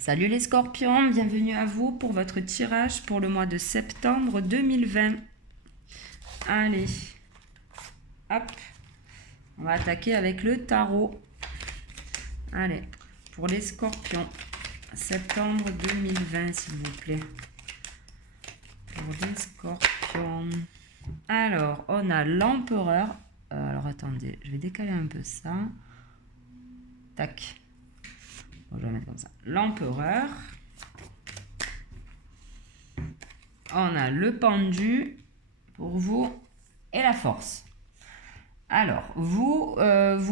Salut les scorpions, bienvenue à vous pour votre tirage pour le mois de septembre 2020. Allez, hop, on va attaquer avec le tarot. Allez, pour les scorpions, septembre 2020 s'il vous plaît. Pour les scorpions. Alors, on a l'empereur. Alors attendez, je vais décaler un peu ça. Tac. Bon, je vais mettre comme ça. L'empereur. On a le pendu pour vous et la force. Alors, vous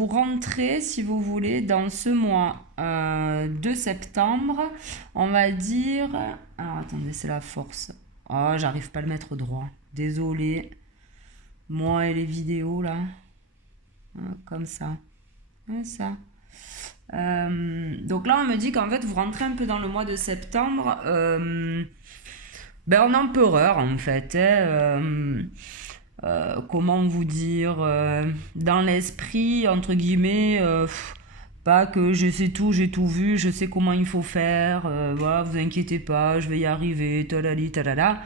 rentrez, si vous voulez, dans ce mois de septembre. On va dire... Alors, attendez, c'est la force. Oh, j'arrive pas à le mettre droit. Désolé. Moi et les vidéos, là. Comme ça. Comme ça. Donc là, on me dit qu'en fait, vous rentrez un peu dans le mois de septembre en empereur, en fait. Comment vous dire dans l'esprit, entre guillemets, pas que je sais tout, j'ai tout vu, je sais comment il faut faire, voilà, vous inquiétez pas, je vais y arriver, talali, talala.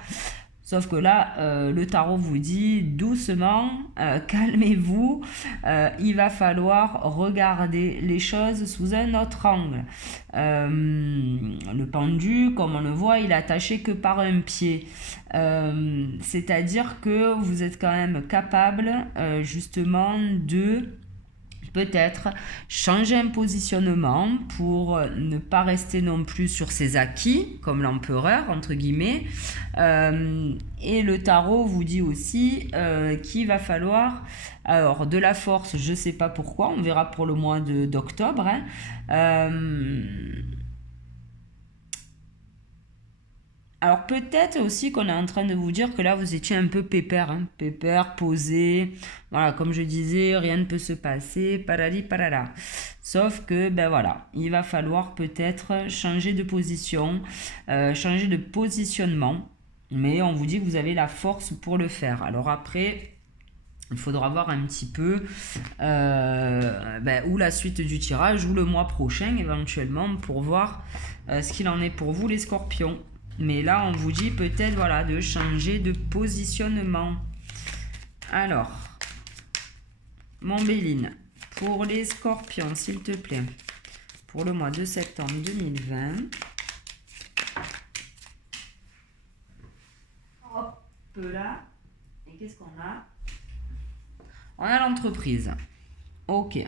Sauf que là, le tarot vous dit doucement, calmez-vous, il va falloir regarder les choses sous un autre angle. Le pendu, comme on le voit, il est attaché que par un pied. C'est-à-dire que vous êtes quand même capable justement de peut-être changer un positionnement pour ne pas rester non plus sur ses acquis, comme l'empereur, entre guillemets. Et le tarot vous dit aussi qu'il va falloir, alors de la force, je ne sais pas pourquoi, on verra pour le mois d'octobre, alors peut-être aussi qu'on est en train de vous dire que là vous étiez un peu pépère, pépère, posé, voilà, comme je disais, rien ne peut se passer, parali parala. Sauf que, ben voilà, il va falloir peut-être changer de position, changer de positionnement, mais on vous dit que vous avez la force pour le faire. Alors après, il faudra voir un petit peu ou la suite du tirage ou le mois prochain éventuellement pour voir ce qu'il en est pour vous les scorpions. Mais là, on vous dit peut-être voilà, de changer de positionnement. Alors, mon Béline, pour les scorpions, s'il te plaît, pour le mois de septembre 2020. Hop là. Et qu'est-ce qu'on a? On a l'entreprise. Ok.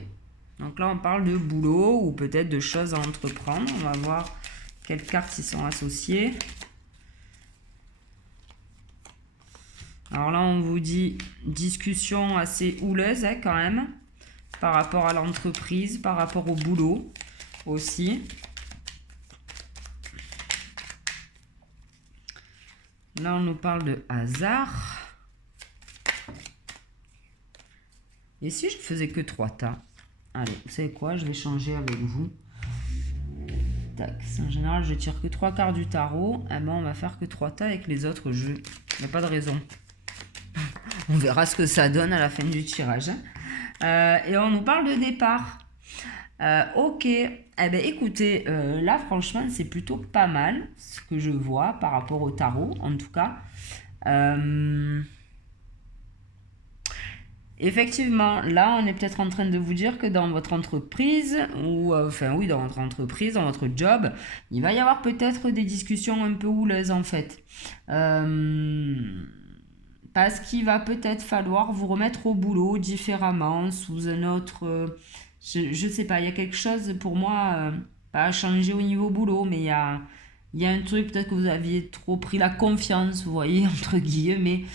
Donc là, on parle de boulot ou peut-être de choses à entreprendre. On va voir quelles cartes y sont associées. Alors là, on vous dit discussion assez houleuse quand même, par rapport à l'entreprise, par rapport au boulot aussi. Là, on nous parle de hasard. Et si je ne faisais que 3 tas? Allez, vous savez quoi? Je vais changer avec vous. Tac. En général, je tire que 3 quarts du tarot. Eh ben, on va faire que 3 tas avec les autres jeux. Il n'y a pas de raison. On verra ce que ça donne à la fin du tirage. Et on nous parle de départ. Ok. Eh bien, écoutez, là, franchement, c'est plutôt pas mal ce que je vois par rapport au tarot, en tout cas. Effectivement, là, on est peut-être en train de vous dire que dans votre entreprise, ou dans votre entreprise, dans votre job, il va y avoir peut-être des discussions un peu houleuses en fait. Parce qu'il va peut-être falloir vous remettre au boulot différemment, sous un autre... je sais pas, il y a quelque chose pour moi, pas à changer au niveau boulot, mais il y a un truc, peut-être que vous aviez trop pris la confiance, vous voyez, entre guillemets.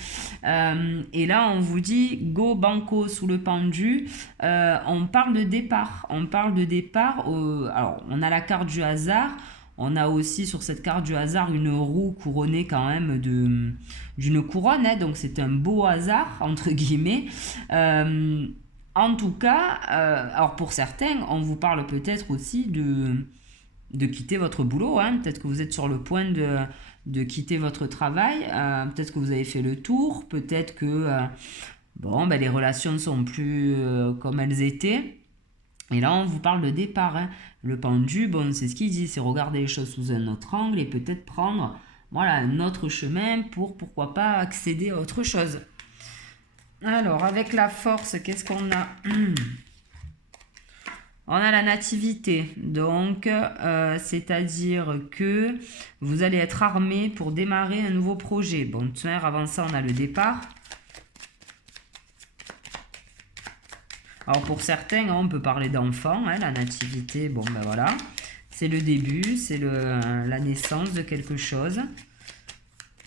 Et là, on vous dit, go banco sous le pendu. On parle de départ. On parle de départ. Alors, on a la carte du hasard. On a aussi sur cette carte du hasard une roue couronnée quand même d'une couronne. Donc, c'est un beau hasard, entre guillemets. En tout cas, alors pour certains, on vous parle peut-être aussi de quitter votre boulot. Peut-être que vous êtes sur le point de quitter votre travail. Peut-être que vous avez fait le tour. Peut-être que les relations ne sont plus comme elles étaient. Et là, on vous parle de départ. Hein. Le pendu, bon, c'est ce qu'il dit, c'est regarder les choses sous un autre angle et peut-être prendre voilà, un autre chemin pour, pourquoi pas, accéder à autre chose. Alors, avec la force, qu'est-ce qu'on a? On a la nativité, donc c'est-à-dire que vous allez être armé pour démarrer un nouveau projet. Bon, avant ça, on a le départ. Alors pour certains, on peut parler d'enfant, hein, la nativité, bon ben voilà. C'est le début, c'est la naissance de quelque chose.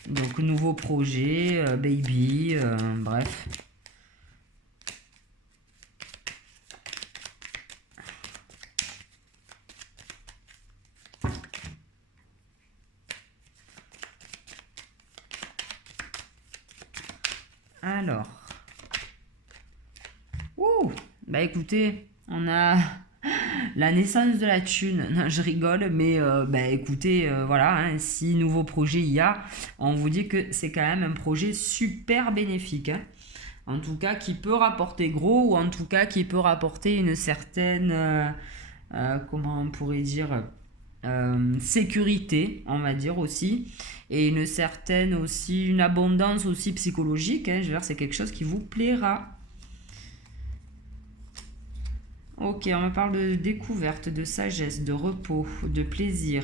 Donc nouveau projet, baby, bref. Alors. Ouh, bah écoutez, on a la naissance de la thune. Non, je rigole, mais bah écoutez, voilà, hein, si nouveau projet il y a, on vous dit que c'est quand même un projet super bénéfique. Hein. En tout cas, qui peut rapporter gros, ou en tout cas qui peut rapporter une certaine, comment on pourrait dire, sécurité, on va dire aussi, et une certaine aussi, une abondance aussi psychologique. Hein, je veux dire, c'est quelque chose qui vous plaira. Ok, on me parle de découverte, de sagesse, de repos, de plaisir.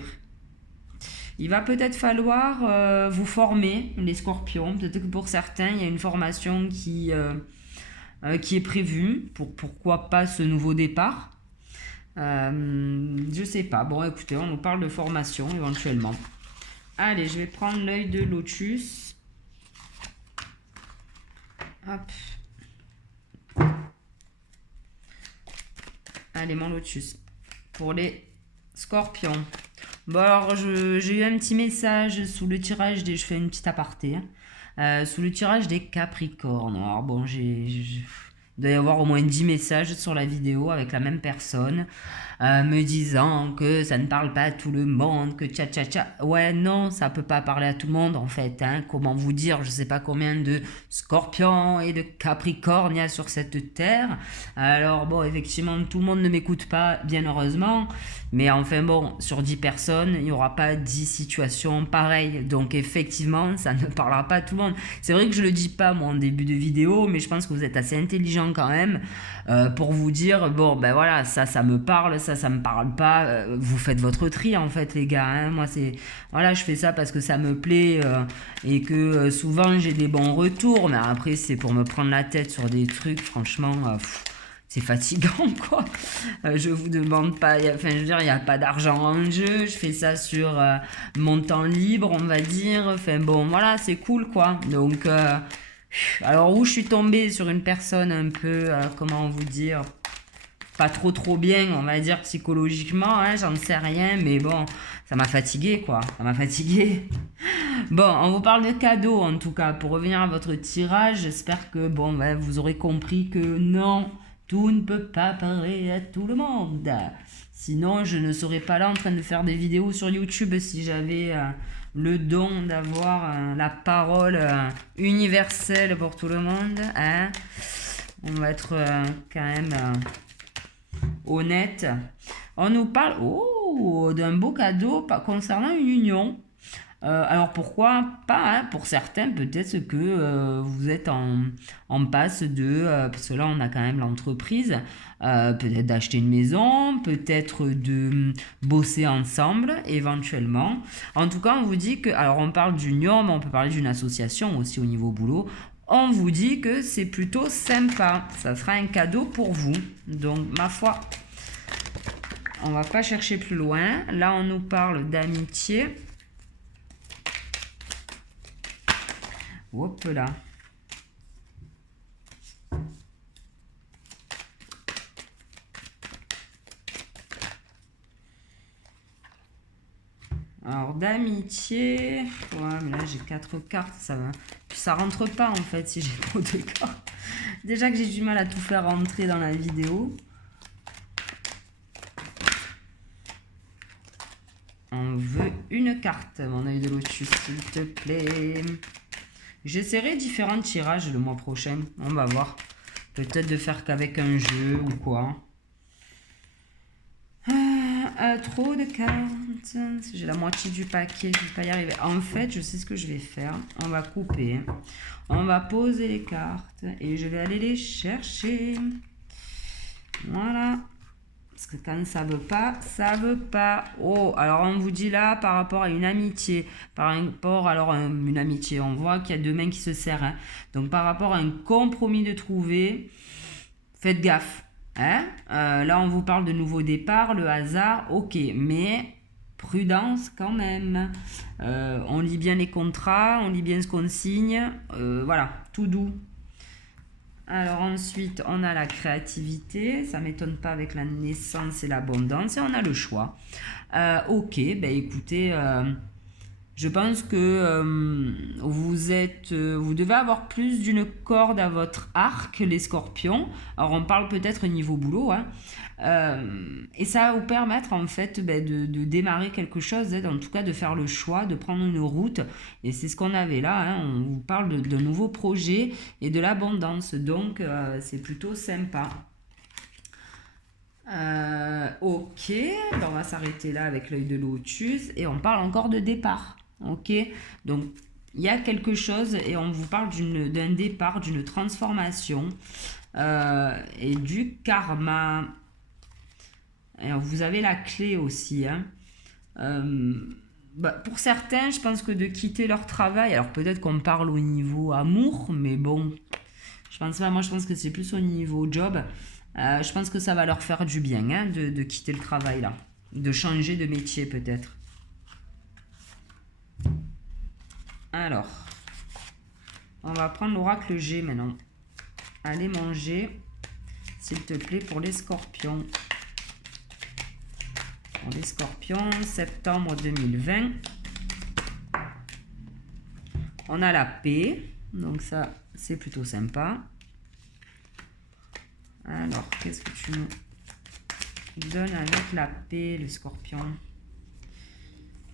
Il va peut-être falloir vous former, les scorpions. Peut-être que pour certains, il y a une formation qui est prévue pour pourquoi pas ce nouveau départ. Je sais pas. Bon, écoutez, on nous parle de formation éventuellement. Allez, je vais prendre l'œil de lotus. Hop. Allez, mon lotus. Pour les scorpions. Bon, alors, j'ai eu un petit message sous le tirage des... Je fais une petite aparté. Hein, sous le tirage des capricornes. Alors, bon, il doit y avoir au moins 10 messages sur la vidéo avec la même personne. Me disant que ça ne parle pas à tout le monde, que tcha tcha tcha. Ouais, non, ça peut pas parler à tout le monde en fait. Hein. Comment vous dire, je sais pas combien de scorpions et de capricornes il y a sur cette terre. Alors bon, effectivement, tout le monde ne m'écoute pas, bien heureusement. Mais enfin bon, sur 10 personnes, il n'y aura pas 10 situations pareilles. Donc effectivement, ça ne parlera pas à tout le monde. C'est vrai que je le dis pas moi en début de vidéo, mais je pense que vous êtes assez intelligent quand même pour vous dire, bon ben voilà, ça me parle, ça me parle pas. Vous faites votre tri en fait les gars. Hein. Moi c'est, voilà, je fais ça parce que ça me plaît et que souvent j'ai des bons retours. Mais après c'est pour me prendre la tête sur des trucs, franchement... c'est fatigant quoi. Je vous demande pas, enfin je veux dire, il n'y a pas d'argent en jeu, je fais ça sur mon temps libre, on va dire. Enfin bon, voilà, c'est cool quoi. Donc, alors où je suis tombée sur une personne un peu, comment vous dire, pas trop bien, on va dire psychologiquement, hein, j'en sais rien, mais bon, ça m'a fatigué quoi, ça m'a fatigué. Bon, on vous parle de cadeaux en tout cas, pour revenir à votre tirage, j'espère que bon, ben, vous aurez compris que non, tout ne peut pas parler à tout le monde. Sinon, je ne serais pas là en train de faire des vidéos sur YouTube si j'avais le don d'avoir la parole universelle pour tout le monde. Hein. On va être quand même honnête. On nous parle d'un beau cadeau concernant une union. Alors pourquoi pas, hein, pour certains peut-être que vous êtes en passe de, parce que là on a quand même l'entreprise, peut-être d'acheter une maison, peut-être de bosser ensemble éventuellement. En tout cas on vous dit que, alors on parle d'union mais on peut parler d'une association aussi au niveau boulot. On vous dit que c'est plutôt sympa, ça sera un cadeau pour vous. Donc ma foi, on va pas chercher plus loin. Là on nous parle d'amitié. Hop là. Alors d'amitié, ouais, mais là j'ai 4 cartes, ça va. Puis ça rentre pas en fait si j'ai trop de cartes. Déjà que j'ai du mal à tout faire rentrer dans la vidéo. On veut une carte, mon œil de lotus, s'il te plaît. J'essaierai différents tirages le mois prochain. On va voir. Peut-être de faire qu'avec un jeu ou quoi. trop de cartes. J'ai la moitié du paquet, je ne vais pas y arriver. En fait, je sais ce que je vais faire. On va couper. On va poser les cartes et je vais aller les chercher. Voilà. Parce que quand ça veut pas, ça veut pas. Oh, alors on vous dit là, par rapport à une amitié, par rapport, alors une amitié, on voit qu'il y a deux mains qui se serrent. Hein. Donc par rapport à un compromis de trouver, faites gaffe. Hein. Là, on vous parle de nouveau départ, le hasard, ok, mais prudence quand même. On lit bien les contrats, on lit bien ce qu'on signe. Voilà, tout doux. Alors ensuite, on a la créativité, ça ne m'étonne pas avec la naissance et l'abondance, et on a le choix. Ok, ben écoutez, je pense que vous devez avoir plus d'une corde à votre arc, les scorpions. Alors on parle peut-être niveau boulot, hein. Et ça va vous permettre en fait de démarrer quelque chose, hein, en tout cas de faire le choix, de prendre une route. Et c'est ce qu'on avait là, hein. On vous parle de nouveaux projets et de l'abondance, donc c'est plutôt sympa. Ok, on va s'arrêter là avec l'œil de lotus et on parle encore de départ. Ok, donc il y a quelque chose et on vous parle d'un départ, d'une transformation et du karma. Alors, vous avez la clé aussi. Hein. Pour certains, je pense que de quitter leur travail, alors peut-être qu'on parle au niveau amour, mais bon, je pense pas, moi je pense que c'est plus au niveau job. Je pense que ça va leur faire du bien hein, de quitter le travail là, de changer de métier peut-être. Alors, on va prendre l'oracle G maintenant. Allez manger, s'il te plaît, pour les scorpions. Pour les scorpions, septembre 2020. On a la paix, donc ça, c'est plutôt sympa. Alors, qu'est-ce que tu nous donnes avec la paix, le scorpion?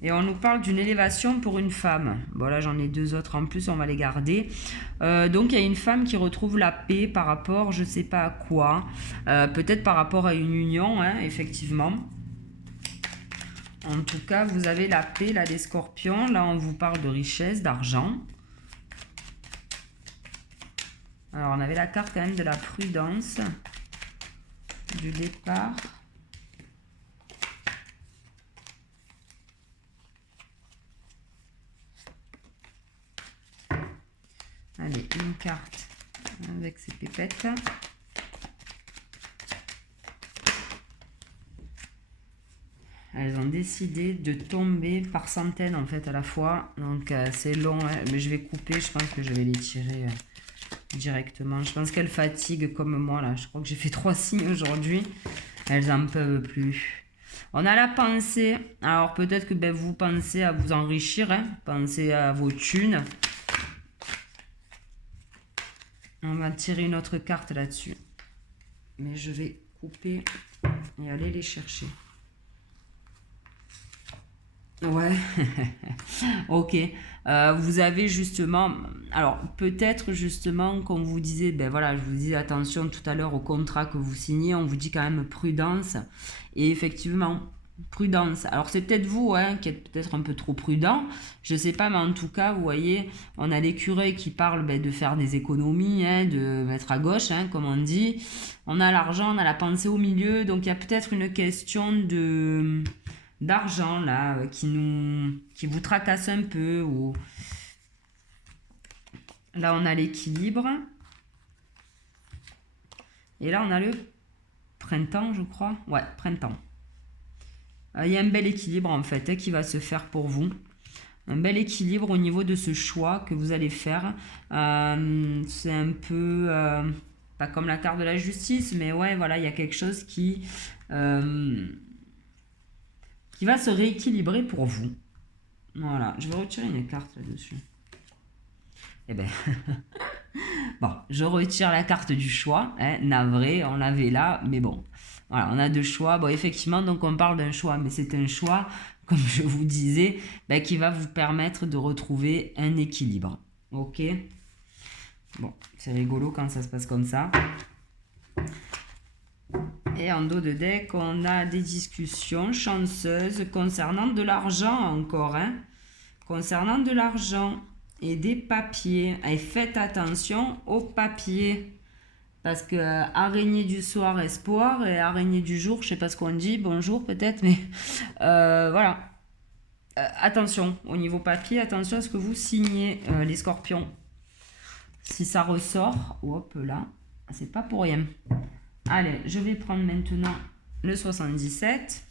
Et on nous parle d'une élévation pour une femme. Bon, là, j'en ai deux autres en plus, on va les garder. Donc, il y a une femme qui retrouve la paix par rapport, je ne sais pas à quoi. Peut-être par rapport à une union, hein, effectivement. En tout cas, vous avez la paix, là, des scorpions. Là, on vous parle de richesse, d'argent. Alors, on avait la carte quand même de la prudence, du départ. Allez, une carte avec ses pépettes. Elles ont décidé de tomber par centaines en fait à la fois. Donc c'est long, hein, mais je vais couper. Je pense que je vais les tirer directement. Je pense qu'elles fatiguent comme moi là. Je crois que j'ai fait 3 signes aujourd'hui. Elles en peuvent plus. On a la pensée. Alors peut-être que vous pensez à vous enrichir. Hein. Pensez à vos thunes. On va tirer une autre carte là-dessus. Mais je vais couper et aller les chercher. Ouais, ok. Vous avez justement, alors peut-être justement, comme vous disait, voilà, je vous dis attention tout à l'heure au contrat que vous signez, on vous dit quand même prudence. Et effectivement, prudence. Alors c'est peut-être vous hein, qui êtes peut-être un peu trop prudent, je sais pas, mais en tout cas, vous voyez, on a l'écureuil qui parle de faire des économies, hein, de mettre à gauche, hein, comme on dit. On a l'argent, on a la pensée au milieu, donc il y a peut-être une question d'argent là qui vous tracasse un peu ou là on a l'équilibre et là on a le printemps je crois, ouais, printemps. Il y a un bel équilibre en fait hein, qui va se faire pour vous, un bel équilibre au niveau de ce choix que vous allez faire. C'est un peu pas comme la carte de la justice, mais ouais voilà, il y a quelque chose qui va se rééquilibrer pour vous. Voilà, je vais retirer une carte là-dessus. Eh ben, bon, je retire la carte du choix, hein, navré, on l'avait là, mais bon, voilà, on a deux choix. Bon, effectivement, donc on parle d'un choix, mais c'est un choix, comme je vous disais, qui va vous permettre de retrouver un équilibre. Ok? Bon, c'est rigolo quand ça se passe comme ça. Et en dos de deck, on a des discussions chanceuses concernant de l'argent encore. Hein, concernant de l'argent et des papiers. Et faites attention aux papiers. Parce que araignée du soir, espoir, et araignée du jour, je sais pas ce qu'on dit, bonjour peut-être, mais voilà. Attention, au niveau papier, attention à ce que vous signez, les scorpions. Si ça ressort, hop là, c'est pas pour rien. Allez, je vais prendre maintenant le 77.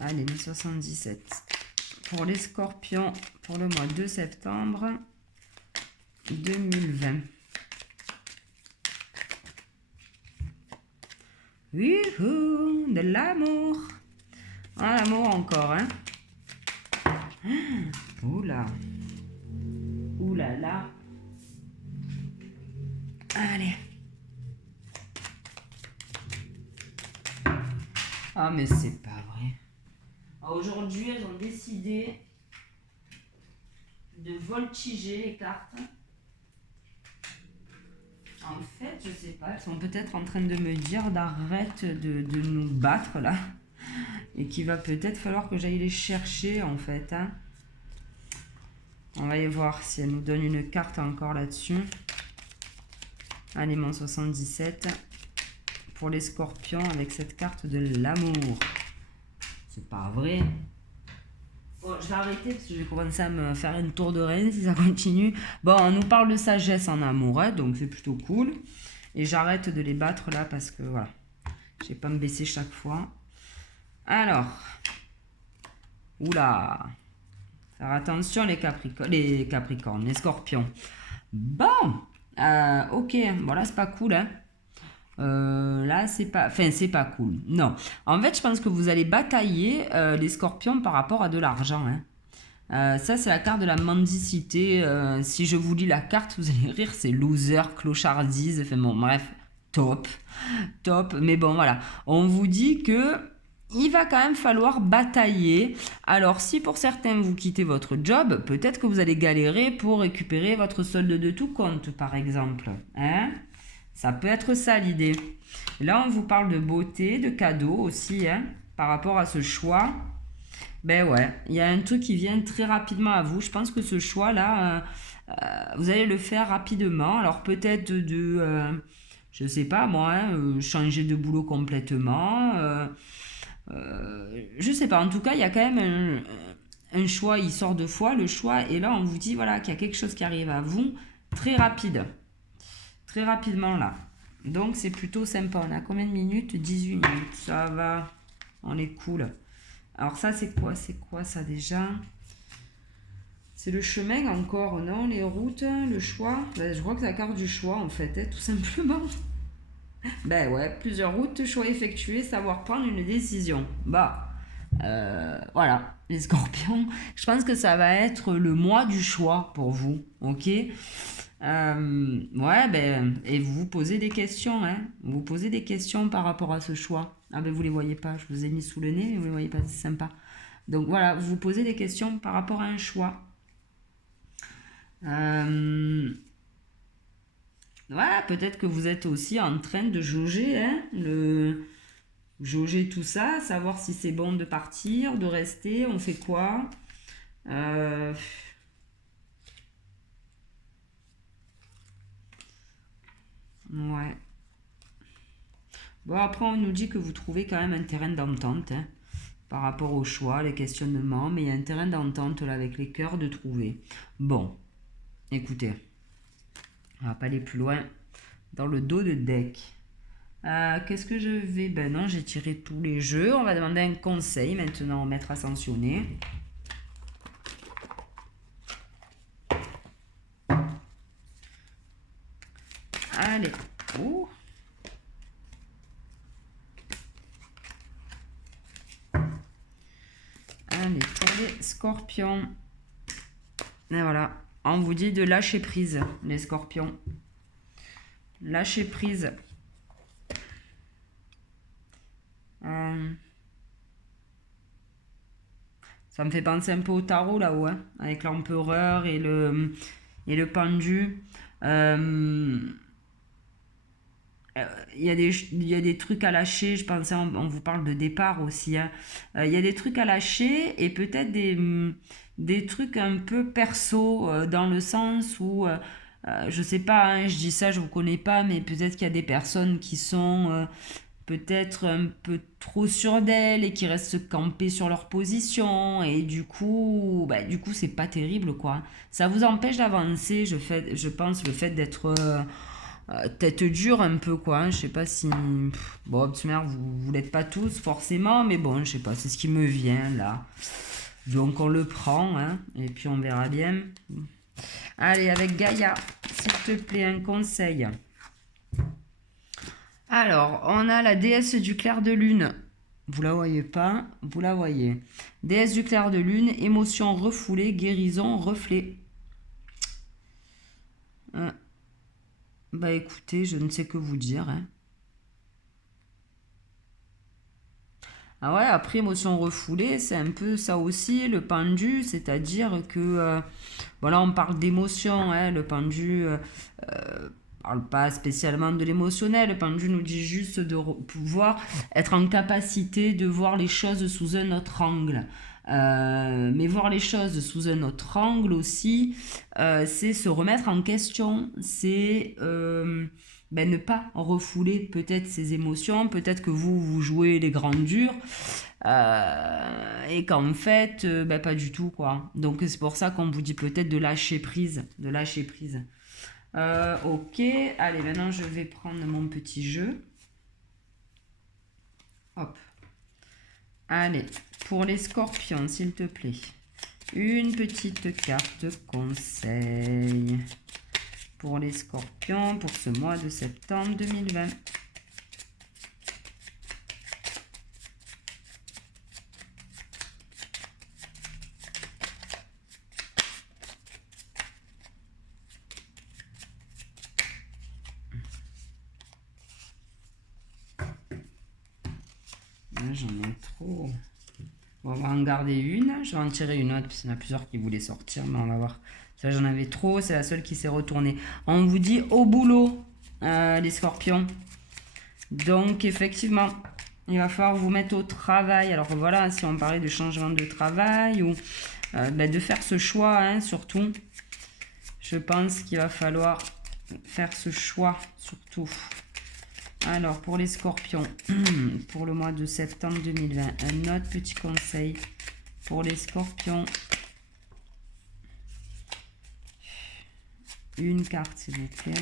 Allez, le 77. Pour les scorpions, pour le mois de septembre 2020. Youhou, de l'amour. Ah, l'amour encore, hein. Oula. Oula là. Allez. Ah, mais c'est pas vrai. Aujourd'hui, elles ont décidé de voltiger les cartes. En fait, je sais pas, elles sont peut-être en train de me dire d'arrête de nous battre là. Et qu'il va peut-être falloir que j'aille les chercher en fait. Hein. On va y voir si elle nous donne une carte encore là-dessus. Allez, mon 77. Pour les scorpions avec cette carte de l'amour. C'est pas vrai. Bon, je vais arrêter parce que je vais commencer à me faire une tour de reine si ça continue. Bon, on nous parle de sagesse en amour, hein, donc c'est plutôt cool. Et j'arrête de les battre là parce que voilà, je vais pas me baisser chaque fois. Alors, oula, faire attention les capricornes, les scorpions. Bon, ok, bon là c'est pas cool, hein. Là c'est pas cool, non. En fait je pense que vous allez batailler les scorpions par rapport à de l'argent, hein. Ça c'est la carte de la mendicité. Si je vous lis la carte vous allez rire, c'est loser, clochardise, enfin bon bref, top, mais bon voilà, on vous dit que il va quand même falloir batailler. Alors si pour certains vous quittez votre job, peut-être que vous allez galérer pour récupérer votre solde de tout compte par exemple, hein. Ça peut être ça l'idée. Là, on vous parle de beauté, de cadeaux aussi, hein, par rapport à ce choix. Ben ouais, il y a un truc qui vient très rapidement à vous. Je pense que ce choix-là, vous allez le faire rapidement. Alors peut-être je sais pas moi, hein, changer de boulot complètement. Je sais pas. En tout cas, il y a quand même un choix. Il sort 2 fois le choix. Et là, on vous dit voilà qu'il y a quelque chose qui arrive à vous très rapide. Très rapidement là. Donc c'est plutôt sympa. On a combien de minutes? 18 minutes. Ça va. On est cool. Alors ça c'est quoi? C'est quoi ça déjà? C'est le chemin encore, non? Les routes, le choix. Ben, je crois que c'est la carte du choix en fait, hein, tout simplement. Ben ouais, plusieurs routes, choix effectués, savoir prendre une décision. Bah, voilà, les scorpions. Je pense que ça va être le mois du choix pour vous, ok? Ouais, ben, et vous vous posez des questions, hein. Vous vous posez des questions par rapport à ce choix. Ah ben vous les voyez pas, je vous ai mis sous le nez, mais vous les voyez pas, c'est sympa. Donc voilà, vous vous posez des questions par rapport à un choix. Ouais, peut-être que vous êtes aussi en train de jauger, hein, jauger tout ça, savoir si c'est bon de partir, de rester, on fait quoi. Ouais. Bon, après, on nous dit que vous trouvez quand même un terrain d'entente, hein, par rapport au choix, les questionnements, mais il y a un terrain d'entente là avec les cœurs de trouver. Bon, écoutez, on va pas aller plus loin. Dans le dos de deck, qu'est-ce que je vais... Ben non, j'ai tiré tous les jeux. On va demander un conseil maintenant au maître ascensionné. Allez. Oh. Allez, pour les scorpions. Et voilà. On vous dit de lâcher prise, les scorpions. Lâcher prise. Ça me fait penser un peu au tarot là-haut, hein, avec l'empereur et le pendu. Euh, il y a des trucs à lâcher, je pensais, on vous parle de départ aussi, hein. Il y a des trucs à lâcher et peut-être des trucs un peu perso, dans le sens où, je sais pas, hein, je dis ça, je vous connais pas, mais peut-être qu'il y a des personnes qui sont peut-être un peu trop sûres d'elles et qui restent campées sur leur position et du coup c'est pas terrible quoi. Ça vous empêche d'avancer, je pense, le fait d'être tête dure un peu quoi, hein. Je sais pas si bon Optimer, vous l'êtes pas tous forcément, mais bon je sais pas, c'est ce qui me vient là, donc on le prend hein, et puis on verra bien. Allez, avec Gaïa, s'il te plaît, un conseil. Alors, on a la déesse du clair de lune. Vous la voyez pas, vous la voyez. Déesse du clair de lune, émotion refoulée, guérison, reflet. Bah écoutez, je ne sais que vous dire, hein. Ah ouais, après émotion refoulée, c'est un peu ça aussi, le pendu, c'est-à-dire que, voilà, on parle d'émotion, hein, le pendu parle pas spécialement de l'émotionnel, le pendu nous dit juste de pouvoir être en capacité de voir les choses sous un autre angle. Mais voir les choses sous un autre angle aussi, c'est se remettre en question, c'est ne pas refouler peut-être ses émotions, peut-être que vous jouez les grands durs, et qu'en fait, pas du tout quoi. Donc c'est pour ça qu'on vous dit peut-être de lâcher prise, de lâcher prise. Ok, allez, maintenant je vais prendre mon petit jeu. Hop. Allez, pour les scorpions, s'il te plaît, une petite carte de conseil pour les scorpions pour ce mois de septembre 2020. J'en ai trop. On va en garder une. Je vais en tirer une autre, parce qu'il y en a plusieurs qui voulaient sortir, mais on va voir. Ça, j'en avais trop. C'est la seule qui s'est retournée. On vous dit au boulot, les scorpions. Donc, effectivement, il va falloir vous mettre au travail. Alors voilà, si on parlait de changement de travail ou de faire ce choix, hein, surtout. Je pense qu'il va falloir faire ce choix, surtout. Alors, pour les scorpions, pour le mois de septembre 2020, un autre petit conseil pour les scorpions. Une carte, s'il vous plaît.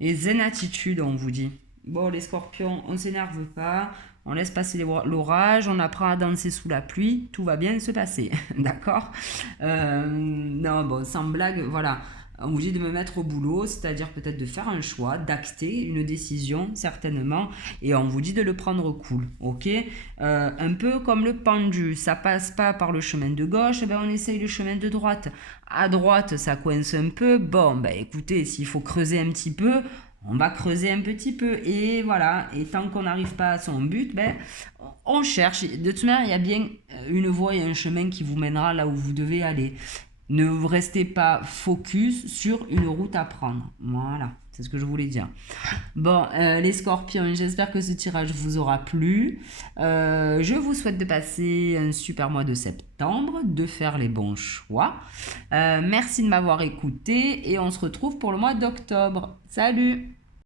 Et zen attitude, on vous dit. Bon, les scorpions, on ne s'énerve pas, on laisse passer l'orage, on apprend à danser sous la pluie, tout va bien se passer, d'accord. Non, bon, sans blague, voilà. On vous dit de me mettre au boulot, c'est-à-dire peut-être de faire un choix, d'acter une décision, certainement, et on vous dit de le prendre cool, ok. Un peu comme le pendu, ça passe pas par le chemin de gauche, on essaye le chemin de droite. À droite, ça coince un peu, bon, écoutez, s'il faut creuser un petit peu, on va creuser un petit peu, et voilà, et tant qu'on n'arrive pas à son but, on cherche. De toute manière, il y a bien une voie et un chemin qui vous mènera là où vous devez aller. Ne restez pas focus sur une route à prendre. Voilà, c'est ce que je voulais dire. Bon, les scorpions, j'espère que ce tirage vous aura plu. Je vous souhaite de passer un super mois de septembre, de faire les bons choix. Merci de m'avoir écouté et on se retrouve pour le mois d'octobre. Salut!